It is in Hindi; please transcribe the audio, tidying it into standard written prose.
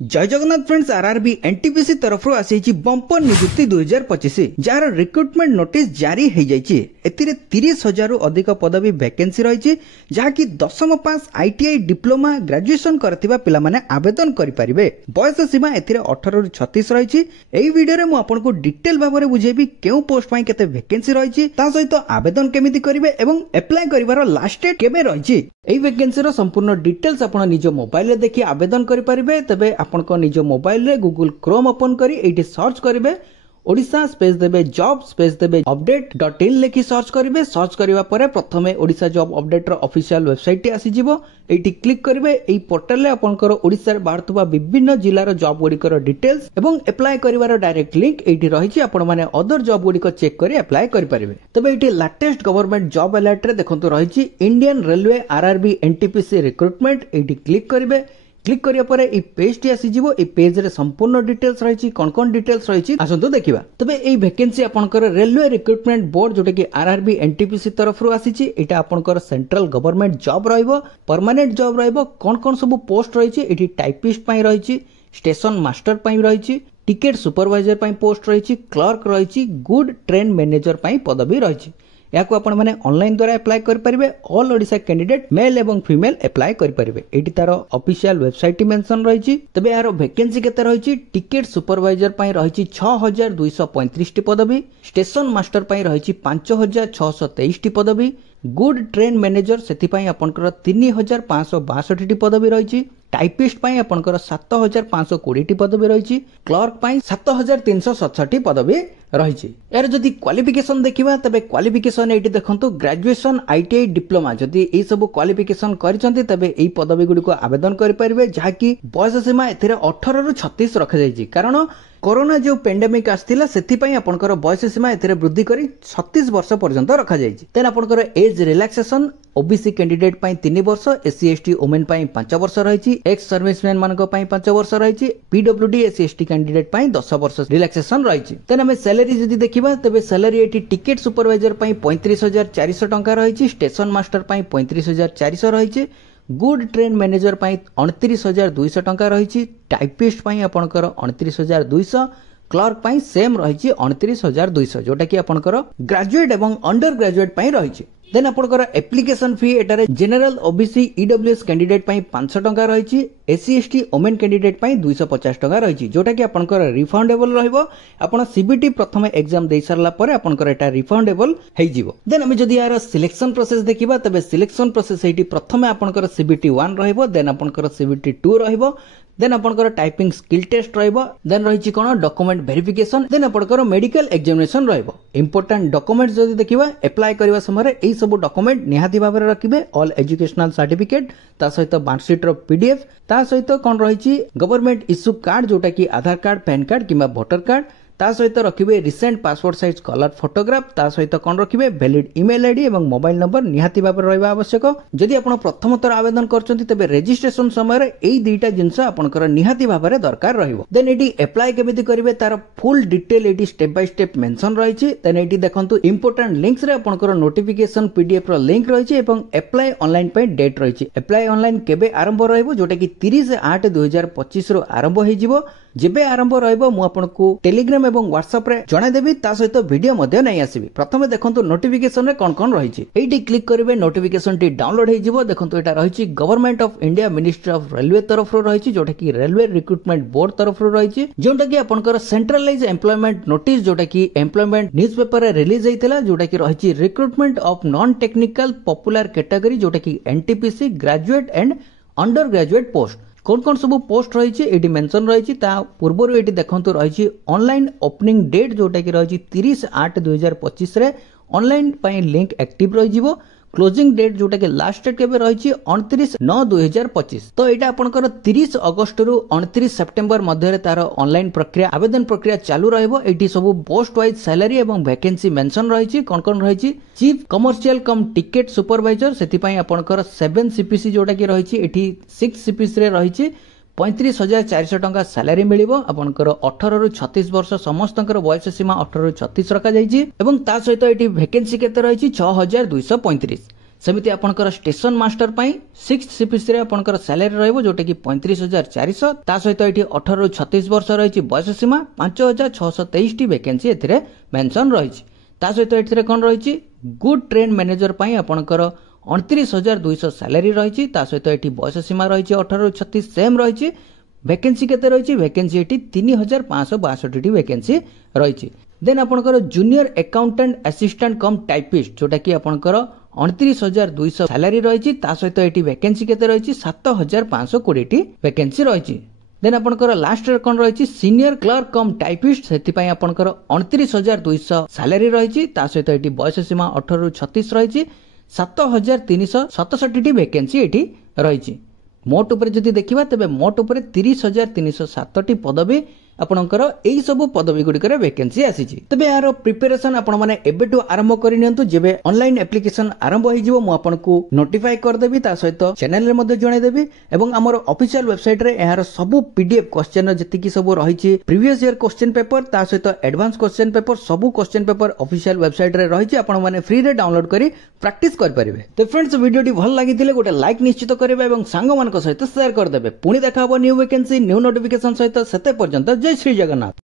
जय जगन्नाथ फ्रेंड्स आरआरबी एनटीपीसी तरफ आसी बंपर नियुक्ति 2025 जार रिक्रुटमेंट नोटिस जारी हो जाइए। 30,000 रु अधिक पदवी वैकेंसी रही जहाँकि दशम पास आईटीआई डिप्लोमा ग्रेजुएशन करथिबा पिला माने आवेदन करि परिबे। बयस सीमा एथिरे 18 रु 36 रही। एई वीडियो रे मु आपनको डिटेल भाबरे बुझेबी केउ पोस्ट पई केते वैकेंसी रही ता सहित आवेदन केमिति करिवे एवं अप्लाई करिवार लास्ट डेट केबे रही। एई वैकेंसी रो संपूर्ण डिटेल्स आपण निज मोबाइल रे देखि आवेदन करि परिबे। तबे आपण को निज मोबाइल रे गूगल क्रोम ओपन करी एठी सर्च करिवे ओडिशा स्पेस देबे जॉब स्पेस देबे update.in लेखि सर्च करिवे। सर्च करिवा परे प्रथमे ओडिशा जॉब अपडेट रो ऑफिशियल वेबसाइट टी आसी जिवो। एठी क्लिक करिवे। एई पोर्टल रे आपनकर ओडिशा रे बाहरतुबा विभिन्न जिल्ला रो जॉब गुडी कर डिटेल्स एवं अप्लाई करिवार डायरेक्ट लिंक एठी रहिछि। आपण माने अदर जॉब गुडी को चेक करी अप्लाई करि परिबे। तबे एठी लेटेस्ट गवर्नमेंट जॉब अलर्ट रे देखंतु रहिछि Indian railway RRB NTPC recruitment. एठी क्लिक करिवे। क्लिक करिया परे ए पेज टी आसी जिवो। ए पेज रे संपूर्ण डिटेल्स रहिछि कोन डिटेल्स रहिछि आसंतु देखिबा। तबे ए वैकेंसी आपनकर रेलवे रिक्रुटमेंट बोर्ड जोटा कि आरआरबी एनटीपीसी तरफ रु आसीछि। एटा आपनकर सेंट्रल गवर्नमेंट जॉब रहइबो, परमानेंट जॉब रहइबो। कोन सब पोस्ट रहिछि एठी टाइपिस्ट पई रहिछि, स्टेशन मास्टर पई रहिछि, टिकट सुपरवाइजर पई पोस्ट रहिछि, क्लर्क रहिछि, गुड ट्रेन मैनेजर पई पदवी रहिछि। याको आपण माने ऑनलाइन द्वारा अप्लाई कर परिबे। ऑल ओडिशा कैंडिडेट मेल एवं फीमेल अप्लाई कर परिबे। एटी तारो ऑफिशियल वेबसाइट मेंशन रहिछि। तबे यारो वैकेंसी केते रहिछि टिकट सुपरवाइजर पई रहिछि 6235 टी पदवी, स्टेशन मास्टर पई रहिछि 5623 टी पदवी, गुड ट्रेन मैनेजर सेति पई आपनकर 3562 टी पदवी रहिछि, टाइपिस्ट पई आपनकर 7520 टी पदवी रहिछि, क्लर्क पई 7367 टी पदवी रहिछि। यार जदि क्वालिफिकेशन देखिबा तबे क्वालिफिकेशन एटी देखंतु ग्रेजुएशन आईटीआई डिप्लोमा जदि ए सब क्वालिफिकेशन करिसंती तबे एई पदवी गुडी को आवेदन करि परिबे। जहाँकि बयस सीमा एथिरे 18 रु 36 रखा जाइछि। कारण कोरोना जो पेंडेमिक आस्थिला सेति पई आपनकर बयस सीमा एथिरे वृद्धि करी 36 वर्ष पर्यंत रखा जाइछि। देन आपनकर एज रिलैक्सेशन ओबीसी कैंडिडेट पई 3 वर्ष, एससी एसटी वुमेन पई 5 वर्ष रहिछि, एक्स सर्विसमैन मानक पई 5 वर्ष रहिछि, पीडब्ल्यूडी एससी एसटी कैंडिडेट पई 10 वर्ष रिलैक्सेशन रहिछि। देन हमें सैलरी जदि देखिबा तबे सैलरी एटी टिकट सुपरवाइजर पई 35400 टंका रहिछि, स्टेशन मास्टर पई 35400 रहिछि, गुड ट्रेन मैनेजर पई 29200 टंका रहिछि, टाइपिस्ट पई आपनकर 29200, क्लर्क पई सेम रहिछि 29200 जोटा कि आपनकर ग्रेजुएट एवं अंडर ग्रेजुएट पई रहिछि। देन आपनकर एप्लीकेशन फी एटारे जनरल ओबीसी ईडब्ल्यूएस कैंडिडेट पई 500 टंका रहिछि, एससी एसटी वुमेन कैंडिडेट पई 250 टंका रहिछि जोटा कि आपनकर रिफंडेबल रहइबो। आपण सीबीटी प्रथम एग्जाम देइ सरला परे आपनकर एटा रिफंडेबल हेइ जिवो। देन हम जदि यार सिलेक्शन प्रोसेस देखिबा तबे सिलेक्शन प्रोसेस एटी प्रथम आपनकर सीबीटी 1 रहइबो, देन आपनकर सीबीटी 2 रहइबो, देन आपनकर टाइपिंग स्किल टेस्ट रहइबो, देन रहिछि कोन डॉक्यूमेंट वेरिफिकेशन, देन आपनकर मेडिकल एग्जामिनेशन रहइबो। इंपोर्टेंट डॉक्यूमेंट्स जदि देखिबा अप्लाई करबा समय एई सब डॉक्यूमेंट निहाती भाबरे रखिबे। ऑल एजुकेशनल सर्टिफिकेट ता सहित मार्कशीट रो पीडीएफ ता सहित कोन रहिछि गवर्नमेंट इश्यू कार्ड जोटा कि आधार कार्ड, पैन कार्ड किबा वोटर कार्ड, ता सहित रखिबे recent passport size colour photograph, ता सहित कोन रखिबे वैलिड ईमेल आईडी एवं मोबाइल नंबर निहाती भाबरे रहबा आवश्यक। जदि आपण प्रथम थर आवेदन करचंती तबे रजिस्ट्रेशन समय रे एई दुईटा जिंस आपनकर निहाती भाबरे दरकार रहिबो। देन एटी अप्लाई केमिति करिवे तार फुल डिटेल एटी स्टेप बाय स्टेप मेंशन रहिछि। देन एटी देखंतु इंपोर्टेंट लिंक्स रे आपनकर नोटिफिकेशन पीडीएफ रो लिंक रहिछि एवं अप्लाई ऑनलाइन पे डेट रहिछि। अप्लाई ऑनलाइन केबे आरंभ रहइबो जोटा कि 30/8/2025 रो आरंभ होई जिवो। जेबे आरंभ रहइबो मु आपनको टेलीग्राम एवं व्हाट्सएप रे जणा देबी, ता सहित वीडियो मध्ये नै आसीबी। प्रथमे देखंतु नोटिफिकेशन रे कोन रहिछि। एठी क्लिक करिवे नोटिफिकेशन टी डाउनलोड हे जिवो। देखंतु एटा रहिछि government of India ministry of railway तरफ रो रहिछि जोटा कि रेलवे रिक्रुटमेंट बोर्ड तरफ रो रहिछि, जोटा कि आपनकर सेंट्रलाइज एम्प्लॉयमेंट नोटिस जोटा कि एम्प्लॉयमेंट न्यूज़पेपर रे रिलीज हेइतला जोटा कि रहिछि recruitment of non technical popular category जोटा कि NTPC graduate and under graduate post. कोन सब पोस्ट रहिछि एटी मेंशन रहिछि। ता पूर्वरु एटी देखंतु रहिछि ऑनलाइन ओपनिंग डेट जोटा कि रहिछि 30/8/2025 रे ऑनलाइन पई लिंक एक्टिव रहि जिवो। क्लोजिंग डेट जोटा कि लास्ट डेट केबे रहिछि 29/9/2025। तो एटा आपनकर 30 अगस्त रु 29 सेप्टेम्बर मध्य रे तार ऑनलाइन प्रक्रिया आवेदन प्रक्रिया चालू रहइबो। एटी सब पोस्ट वाइज सैलरी एवं वैकेंसी मेंशन रहिछि। कोन रहिछि chief commercial cum ticket supervisor सेति पई आपनकर 7 सीपीसी जोटा कि रहिछि एटी 6 सीपीसी रे रहिछि 35,400 टंका सैलरी मिलिबो। आपनकर 18 रु 36 वर्ष समस्तकर बयस सीमा 18 रु 36 रखा जाइछि एवं ता सहित एटी वैकेंसी केते रहिछि 6235। सेमिति आपनकर स्टेशन मास्टर पई 6th सीपीसी रे आपनकर सैलरी रहइबो जोटे कि 35,400 ता सहित एठी 18 रु 36 वर्ष रहिछि बयस सीमा 5,623 टी वैकेंसी एथिरे मेंशन रहिछि ता सहित एथिरे कोन रहिछि गुड ट्रेन मैनेजर पई आपनकर 29,200 सैलरी रहिछि ता सहित एठी बयस सीमा रहिछि 18 रु 36 सेम रहिछि वैकेंसी केते रहिछि वैकेंसी एठी 3,562 टी वैकेंसी रहिछि देन आपनकर जूनियर अकाउंटेंट असिस्टेंट कम टाइपिस्ट जोटा कि आपनकर 29,200 सैलरी रहिछि ता सहित एठी वैकेंसी केते रहिछि 7,520 टी वैकेंसी रहिछि देन आपनकर लास्ट रे कोन रहिछि सीनियर क्लर्क कम टाइपिस्ट सेति पई आपनकर 29,200 सैलरी रहिछि ता सहित एठी बयस सीमा 18 रु 36 रहिछि 7,367 टी वैकेंसी एठी रहिछि मोट ऊपर जदि देखिबा तबे मोट ऊपर 30,307 टी पदवी आपनकर एई सब पदवी गुडी वैकेंसी आसीछि तबे यार प्रिपरेशन आपण माने एबेटू आरंभ करि नियंतु जेबे ऑनलाइन एप्लीकेशन आरंभ होई जिवो मु आपनको नोटिफाई कर देबी ता सहित चैनल रे मध्ये जणाई देबी एवं हमर ऑफिशियल वेबसाइट रे यार सब पीडीएफ क्वेश्चन जति की सब रहिछि प्रीवियस ईयर क्वेश्चन पेपर ता सहित एडवांस क्वेश्चन पेपर सब क्वेश्चन पेपर ऑफिशियल वेबसाइट रे रहिछि आपण माने फ्री रे डाउनलोड करी प्रैक्टिस कर परिबे तो फ्रेंड्स वीडियो टी भल लागिथिले गोटे लाइक निश्चित करिबे एवं सांग मानक सहित शेयर कर देबे पुनी देखा न्यू वैकेंसी न्यू नोटिफिकेशन सहित सेते पर्यंत जय श्री जगन्नाथ।